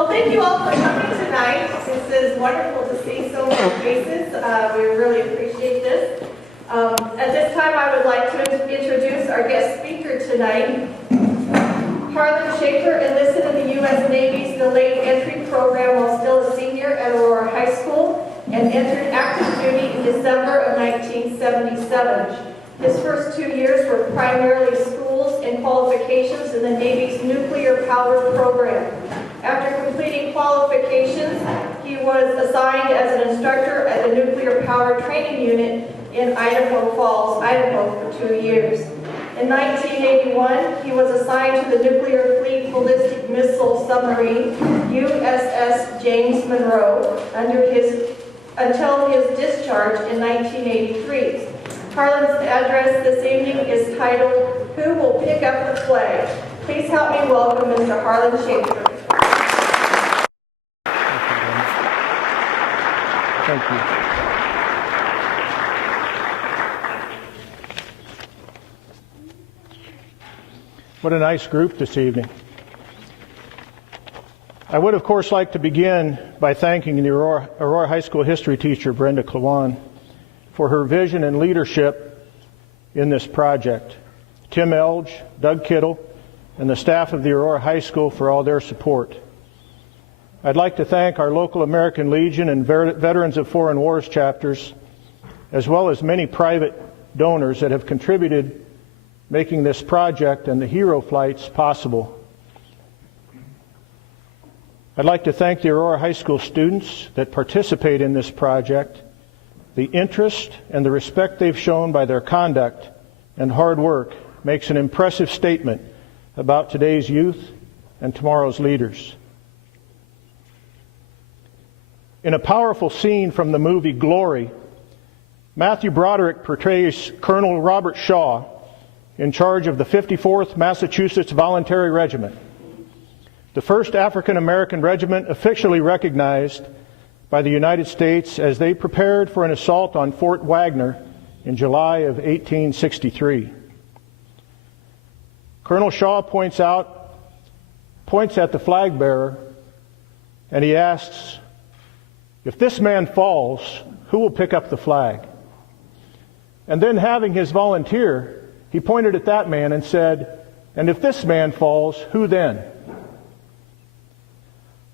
Well, thank you all for coming tonight. This is wonderful to see so many faces. We really appreciate this. At this time, I would like to introduce our guest speaker tonight. Harlan Schaefer enlisted in the U.S. Navy's delayed entry program while still a senior at Aurora High School and entered active duty in December of 1977. His first 2 years were primarily schools and qualifications in the Navy's nuclear power program. After completing qualifications, he was assigned as an instructor at the Nuclear Power Training Unit in Idaho Falls, Idaho for 2 years. In 1981, he was assigned to the Nuclear Fleet Ballistic Missile Submarine, USS James Monroe, until his discharge in 1983. Harlan's address this evening is titled, "Who Will Pick Up the Flag?" Please help me welcome Mr. Harlan Schaefer. Thank you. What a nice group this evening. I would, of course, like to begin by thanking the Aurora High School history teacher, Brenda Klawan, for her vision and leadership in this project. Tim Elge, Doug Kittle, and the staff of the Aurora High School for all their support. I'd like to thank our local American Legion and Veterans of Foreign Wars chapters, as well as many private donors that have contributed making this project and the hero flights possible. I'd like to thank the Aurora High School students that participate in this project. The interest and the respect they've shown by their conduct and hard work makes an impressive statement about today's youth and tomorrow's leaders. In a powerful scene from the movie Glory, Matthew Broderick portrays Colonel Robert Shaw in charge of the 54th Massachusetts Voluntary Regiment, the first African-American regiment officially recognized by the United States as they prepared for an assault on Fort Wagner in July of 1863. Colonel Shaw points at the flag bearer, and he asks, "If this man falls, who will pick up the flag?" And then, having his volunteer, he pointed at that man and said, "And if this man falls, who then?"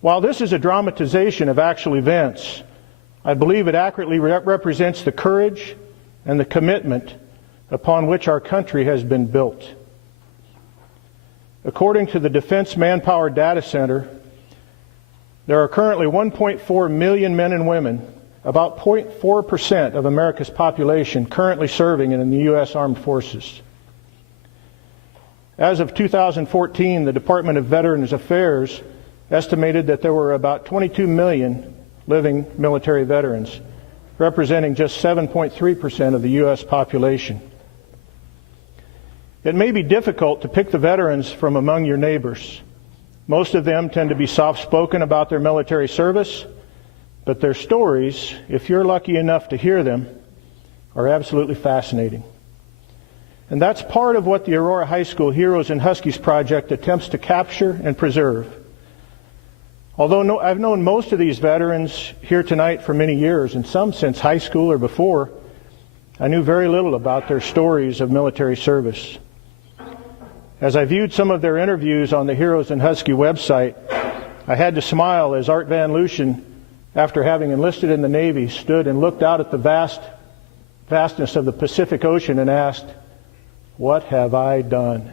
While this is a dramatization of actual events, I believe it accurately represents the courage and the commitment upon which our country has been built. According to the Defense Manpower Data Center, there are currently 1.4 million men and women, about 0.4% of America's population, currently serving in the U.S. Armed Forces. As of 2014, the Department of Veterans Affairs estimated that there were about 22 million living military veterans, representing just 7.3% of the U.S. population. It may be difficult to pick the veterans from among your neighbors. Most of them tend to be soft-spoken about their military service, but their stories, if you're lucky enough to hear them, are absolutely fascinating. And that's part of what the Aurora High School Heroes and Huskies project attempts to capture and preserve. Although I've known most of these veterans here tonight for many years, and some since high school or before, I knew very little about their stories of military service. As I viewed some of their interviews on the Heroes and Husky website, I had to smile as Art Van Lucian, after having enlisted in the Navy, stood and looked out at the vastness of the Pacific Ocean and asked, "What have I done?"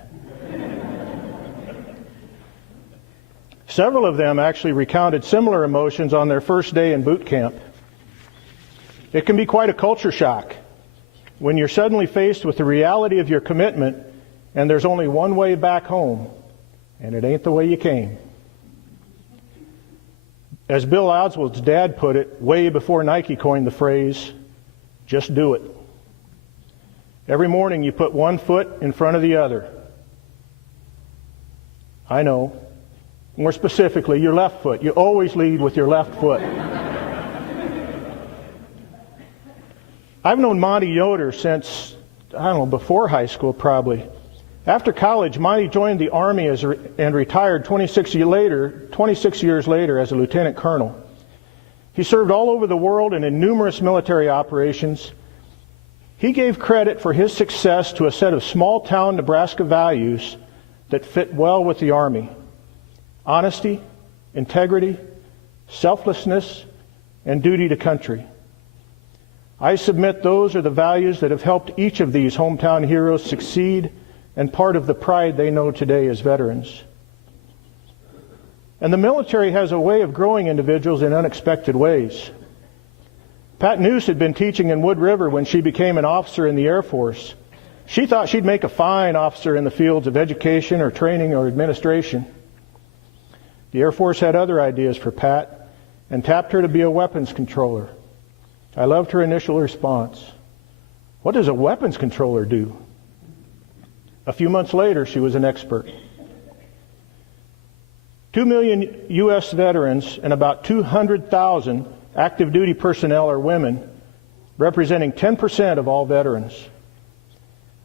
Several of them actually recounted similar emotions on their first day in boot camp. It can be quite a culture shock when you're suddenly faced with the reality of your commitment and there's only one way back home, and it ain't the way you came. As Bill Oswald's dad put it, way before Nike coined the phrase, "Just do it." Every morning you put one foot in front of the other. I know. More specifically, your left foot. You always lead with your left foot. I've known Monty Yoder since, before high school probably. After college, Monty joined the Army and retired 26 years later as a lieutenant colonel. He served all over the world and in numerous military operations. He gave credit for his success to a set of small-town Nebraska values that fit well with the Army: honesty, integrity, selflessness, and duty to country. I submit those are the values that have helped each of these hometown heroes succeed and part of the pride they know today as veterans. And the military has a way of growing individuals in unexpected ways. Pat Noose had been teaching in Wood River when she became an officer in the Air Force. She thought she'd make a fine officer in the fields of education or training or administration. The Air Force had other ideas for Pat and tapped her to be a weapons controller. I loved her initial response. What does a weapons controller do? A few months later, she was an expert. 2 million U.S. veterans and about 200,000 active duty personnel are women, representing 10% of all veterans.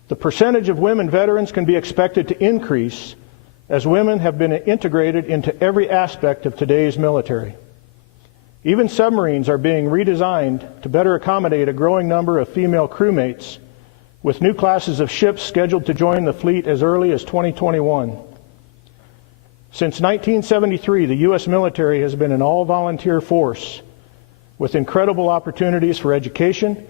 The percentage of women veterans can be expected to increase as women have been integrated into every aspect of today's military. Even submarines are being redesigned to better accommodate a growing number of female crewmates, with new classes of ships scheduled to join the fleet as early as 2021. Since 1973, the U.S. military has been an all-volunteer force with incredible opportunities for education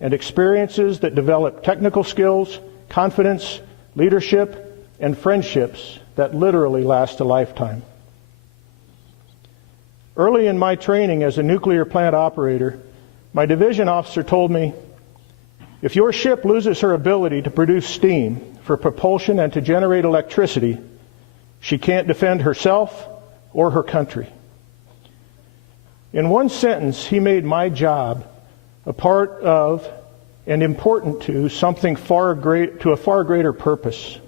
and experiences that develop technical skills, confidence, leadership, and friendships that literally last a lifetime. Early in my training as a nuclear plant operator, my division officer told me, if your ship loses her ability to produce steam for propulsion and to generate electricity, she can't defend herself or her country. In one sentence, he made my job a part of and important to something to a far greater purpose.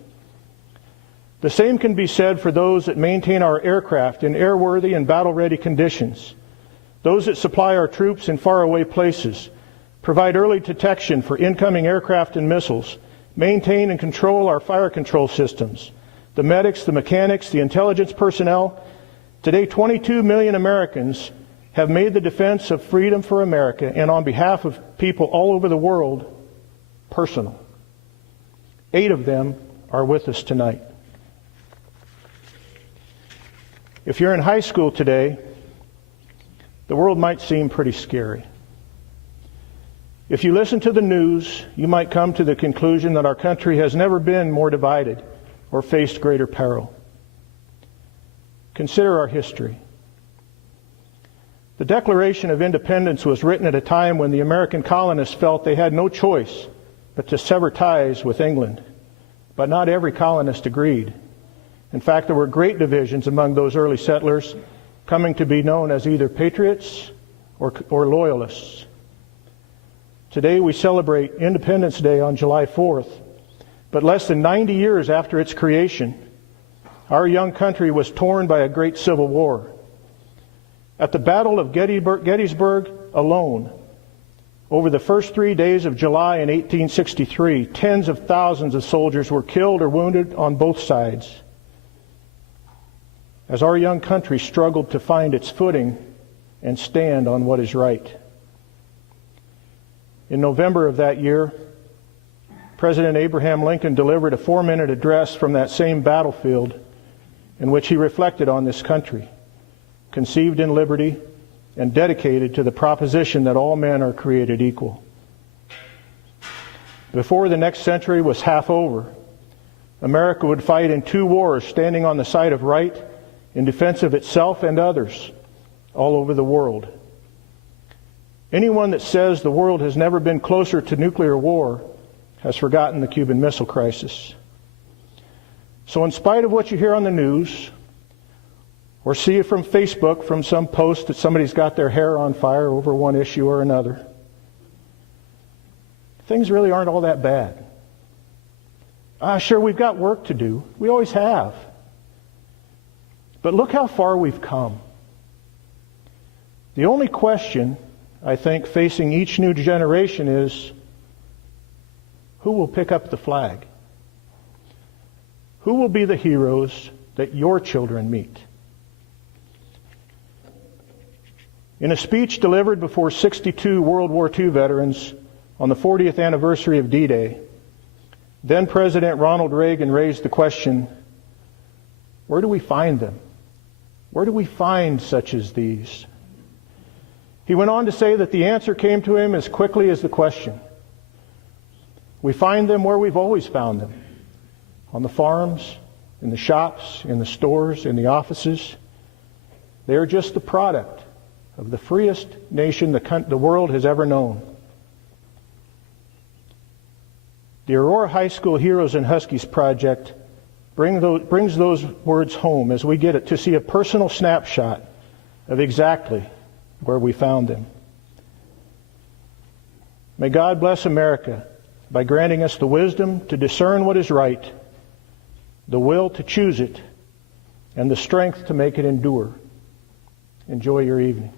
The same can be said for those that maintain our aircraft in airworthy and battle-ready conditions, those that supply our troops in faraway places, provide early detection for incoming aircraft and missiles, maintain and control our fire control systems, the medics, the mechanics, the intelligence personnel. Today, 22 million Americans have made the defense of freedom for America and on behalf of people all over the world personal. 8 of them are with us tonight. If you're in high school today, the world might seem pretty scary. If you listen to the news, you might come to the conclusion that our country has never been more divided or faced greater peril. Consider our history. The Declaration of Independence was written at a time when the American colonists felt they had no choice but to sever ties with England. But not every colonist agreed. In fact, there were great divisions among those early settlers, coming to be known as either patriots or loyalists. Today we celebrate Independence Day on July 4th, but less than 90 years after its creation, our young country was torn by a great civil war. At the Battle of Gettysburg alone, over the first 3 days of July in 1863, tens of thousands of soldiers were killed or wounded on both sides, as our young country struggled to find its footing and stand on what is right. In November of that year, President Abraham Lincoln delivered a 4-minute address from that same battlefield in which he reflected on this country, conceived in liberty and dedicated to the proposition that all men are created equal. Before the next century was half over, America would fight in 2 wars, standing on the side of right in defense of itself and others all over the world. Anyone that says the world has never been closer to nuclear war has forgotten the Cuban Missile Crisis. So in spite of what you hear on the news, or see it from Facebook from some post that somebody's got their hair on fire over one issue or another, things really aren't all that bad. Sure, we've got work to do. We always have. But look how far we've come. The only question, I think, facing each new generation is, who will pick up the flag? Who will be the heroes that your children meet? In a speech delivered before 62 World War II veterans on the 40th anniversary of D-Day, then President Ronald Reagan raised the question, where do we find them? Where do we find such as these? He went on to say that the answer came to him as quickly as the question. We find them where we've always found them, on the farms, in the shops, in the stores, in the offices. They are just the product of the freest nation the world has ever known. The Aurora High School Heroes and Huskies project brings those words home as we get it to see a personal snapshot of exactly where we found them. May God bless America by granting us the wisdom to discern what is right, the will to choose it, and the strength to make it endure. Enjoy your evening.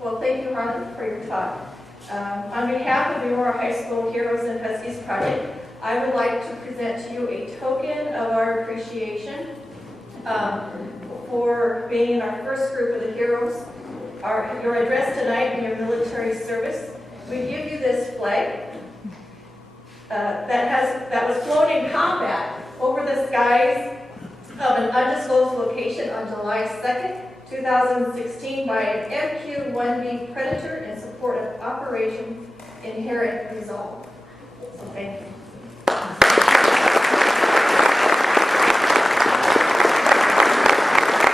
Well, thank you, Ron, for your talk. On behalf of the Aurora High School Heroes and Huskies Project, I would like to present to you a token of our appreciation for being in our first group of the heroes. Your address tonight in your military service, we give you this flag that was flown in combat over the skies of an undisclosed location on July 2nd, 2016 by an MQ-1B Predator in support of Operation Inherent Resolve. So thank you.